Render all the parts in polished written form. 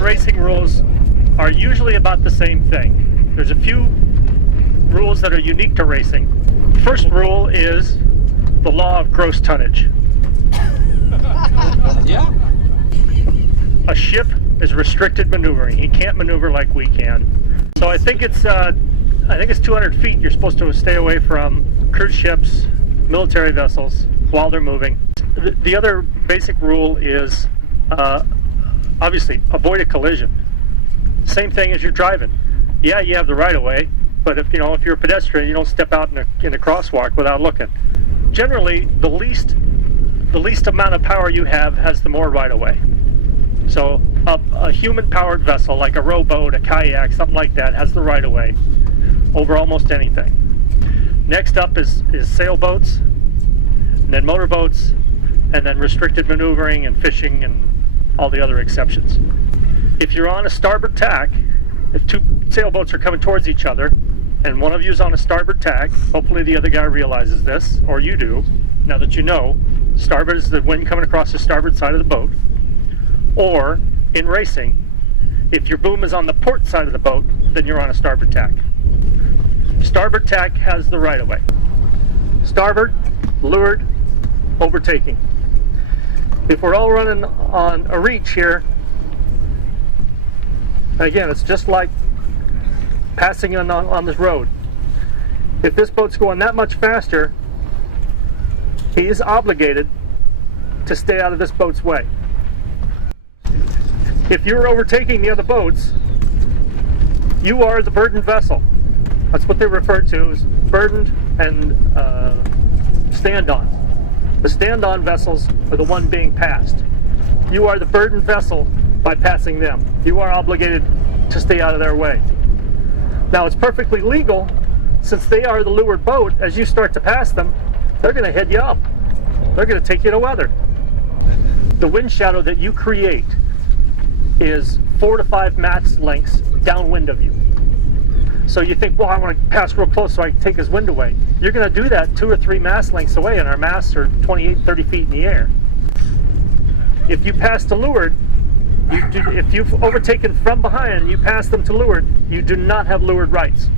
and racing rules are usually about the same thing. There's a few rules that are unique to racing. First rule is the law of gross tonnage. Yeah. A ship is restricted maneuvering. He can't maneuver like we can. So I think it's 200 feet. You're supposed to stay away from cruise ships, military vessels while they're moving. The other basic rule is obviously avoid a collision. Same thing as you're driving. Yeah, you have the right of way, but if you're a pedestrian, you don't step out in a crosswalk without looking. Generally, the least amount of power you have has the more right of way. So a human-powered vessel like a rowboat, a kayak, something like that has the right of way over almost anything. Next up is sailboats, and then motorboats, and then restricted maneuvering and fishing and all the other exceptions. If you're on a starboard tack, if two sailboats are coming towards each other and one of you is on a starboard tack, hopefully the other guy realizes this, or you do, now that you know, starboard is the wind coming across the starboard side of the boat. Or, in racing, if your boom is on the port side of the boat, then you're on a starboard tack. Starboard tack has the right of way. Starboard, leeward, overtaking. If we're all running on a reach here, again, it's just like passing on this road. If this boat's going that much faster, he is obligated to stay out of this boat's way. If you're overtaking the other boats, you are the burdened vessel. That's what they refer to as burdened and stand-on. The stand-on vessels are the one being passed. You are the burdened vessel by passing them. You are obligated to stay out of their way. Now, it's perfectly legal, since they are the leeward boat. As you start to pass them, they're going to head you up. They're going to take you to weather. The wind shadow that you create is 4 to 5 mast lengths downwind of you. So you think, well, I want to pass real close so I can take his wind away. You're going to do that 2 or 3 mast lengths away, and our masts are 28, 30 feet in the air. If you pass to leeward, if you've overtaken from behind and you pass them to leeward, you do not have leeward rights.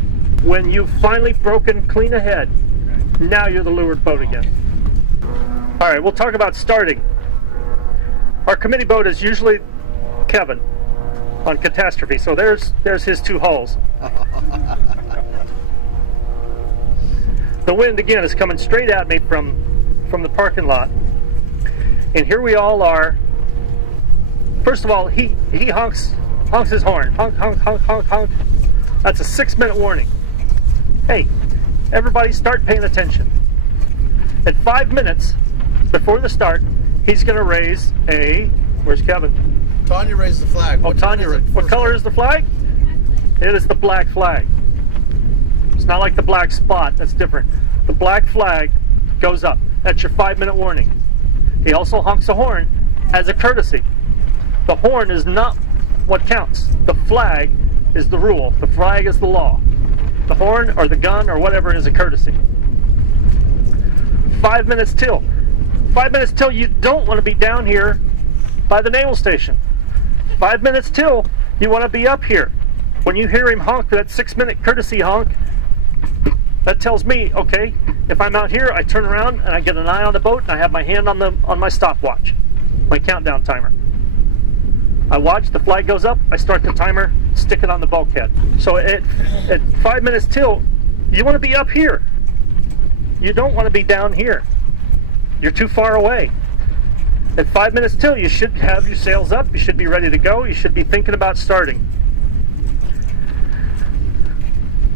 When you've finally broken clean ahead, now you're the leeward boat again. All right, we'll talk about starting. Our committee boat is usually Kevin on Catastrophe, so there's his 2 hulls. The wind again is coming straight at me from the parking lot, and here we all are. First of all, he honks his horn, honk, honk, honk, honk, honk. That's a 6-minute warning. Hey, everybody start paying attention. At 5 minutes before the start, he's going to raise a, where's Kevin? Tanya raised the flag. Oh, Tanya, what color is the flag? It is the black flag. It's not like the black spot, that's different. The black flag goes up. That's your 5-minute warning. He also honks a horn as a courtesy. The horn is not what counts. The flag is the rule. The flag is the law. The horn or the gun or whatever is a courtesy. 5 minutes till. 5 minutes till, you don't want to be down here by the naval station. 5 minutes till, you want to be up here. When you hear him honk that 6-minute courtesy honk, that tells me, okay, if I'm out here, I turn around and I get an eye on the boat and I have my hand on my stopwatch, my countdown timer. I watch, the flag goes up, I start the timer, stick it on the bulkhead. So at 5 minutes till, you want to be up here. You don't want to be down here. You're too far away. At 5 minutes till, you should have your sails up, you should be ready to go, you should be thinking about starting.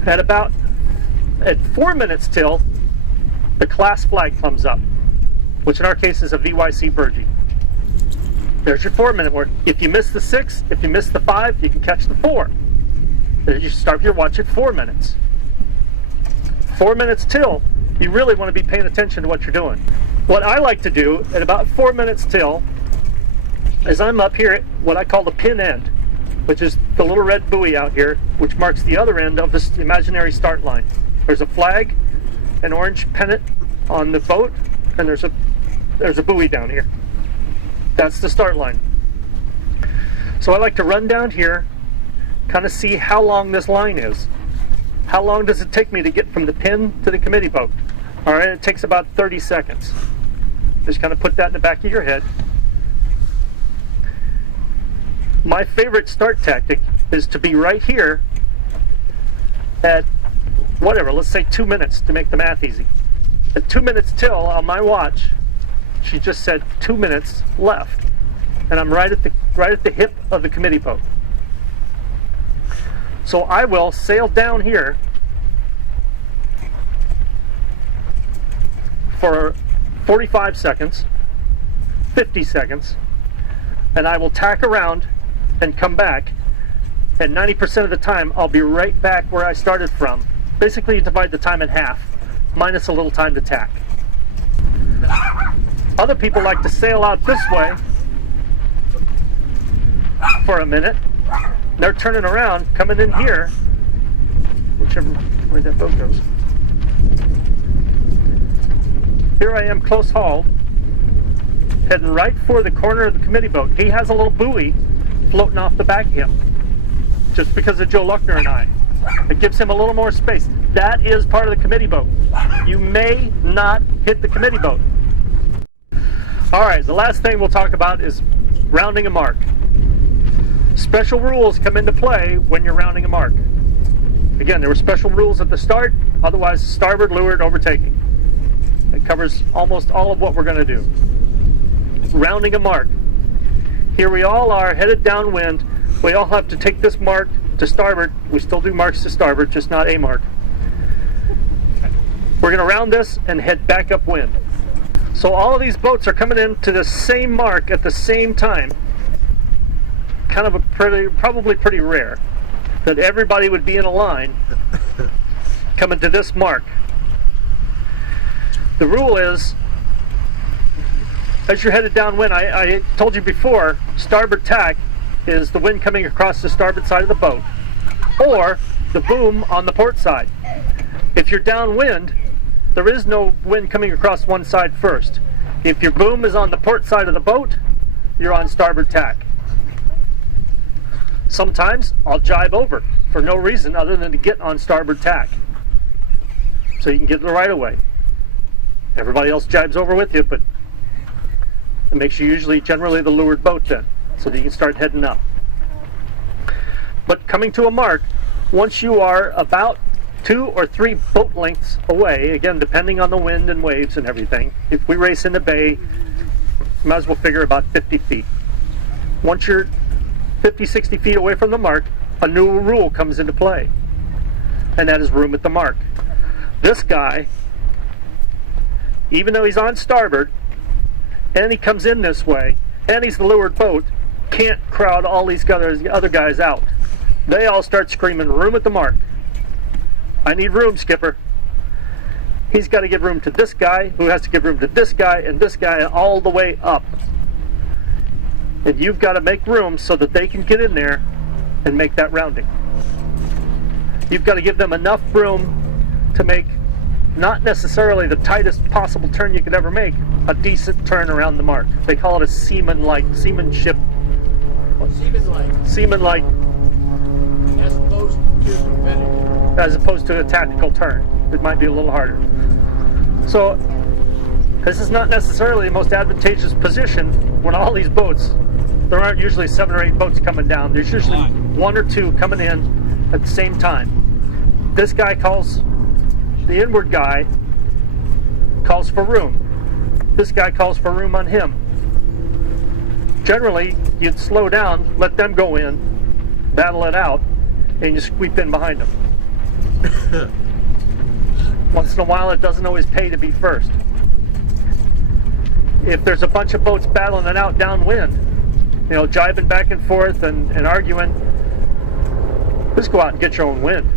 At 4 minutes till, the class flag comes up, which in our case is a VYC Burgee. There's your 4-minute warning. If you miss the 6, if you miss the 5, you can catch the 4. Then you start your watch at 4 minutes. 4 minutes till, you really want to be paying attention to what you're doing. What I like to do at about 4 minutes till is I'm up here at what I call the pin end, which is the little red buoy out here, which marks the other end of this imaginary start line. There's a flag, an orange pennant on the boat, and there's a buoy down here. That's the start line. So I like to run down here, kind of see how long this line is. How long does it take me to get from the pin to the committee boat? All right, it takes about 30 seconds. Just kind of put that in the back of your head. My favorite start tactic is to be right here at whatever, let's say 2 minutes to make the math easy. At 2 minutes till on my watch, she just said 2 minutes left. And I'm right at the hip of the committee boat. So I will sail down here for 45 seconds, 50 seconds, and I will tack around and come back, and 90% of the time I'll be right back where I started from. Basically you divide the time in half, minus a little time to tack. Other people like to sail out this way for a minute. They're turning around, coming in here, whichever way that boat goes. Here I am close hauled, heading right for the corner of the committee boat. He has a little buoy floating off the back of him, just because of Joe Luckner and I. It gives him a little more space. That is part of the committee boat. You may not hit the committee boat. All right, the last thing we'll talk about is rounding a mark. Special rules come into play when you're rounding a mark. Again, there were special rules at the start, otherwise starboard, leeward, overtaking. It covers almost all of what we're going to do. Rounding a mark. Here we all are headed downwind. We all have to take this mark to starboard. We still do marks to starboard, just not a mark. We're going to round this and head back upwind. So all of these boats are coming in to the same mark at the same time. Kind of probably pretty rare that everybody would be in a line coming to this mark. The rule is, as you're headed downwind, I told you before, starboard tack is the wind coming across the starboard side of the boat, or the boom on the port side. If you're downwind, there is no wind coming across one side first. If your boom is on the port side of the boat, you're on starboard tack. Sometimes I'll jibe over for no reason other than to get on starboard tack, so you can get the right of way. Everybody else jibes over with you, but it makes you generally the leeward boat then, so that you can start heading up. But coming to a mark, once you are about 2 or 3 boat lengths away, again depending on the wind and waves and everything, if we race in the bay, you might as well figure about 50 feet. Once you're 50, 60 feet away from the mark, a new rule comes into play, and that is room at the mark. This guy, even though he's on starboard, and he comes in this way, and he's the leeward boat, can't crowd all these other guys out. They all start screaming, room at the mark. I need room, skipper. He's got to give room to this guy, who has to give room to this guy, and all the way up. And you've got to make room so that they can get in there and make that rounding. You've got to give them enough room to make not necessarily the tightest possible turn you could ever make, a decent turn around the mark. They call it a seamanship. Seaman-like. As opposed to a tactical turn. It might be a little harder. So this is not necessarily the most advantageous position when all these boats, there aren't usually 7 or 8 boats coming down. There's usually 1 or 2 coming in at the same time. This guy calls, the inward guy calls for room. This guy calls for room on him. Generally, you'd slow down, let them go in, battle it out, and you sweep in behind them. Once in a while, it doesn't always pay to be first. If there's a bunch of boats battling it out downwind, you know, jibing back and forth and arguing, just go out and get your own wind.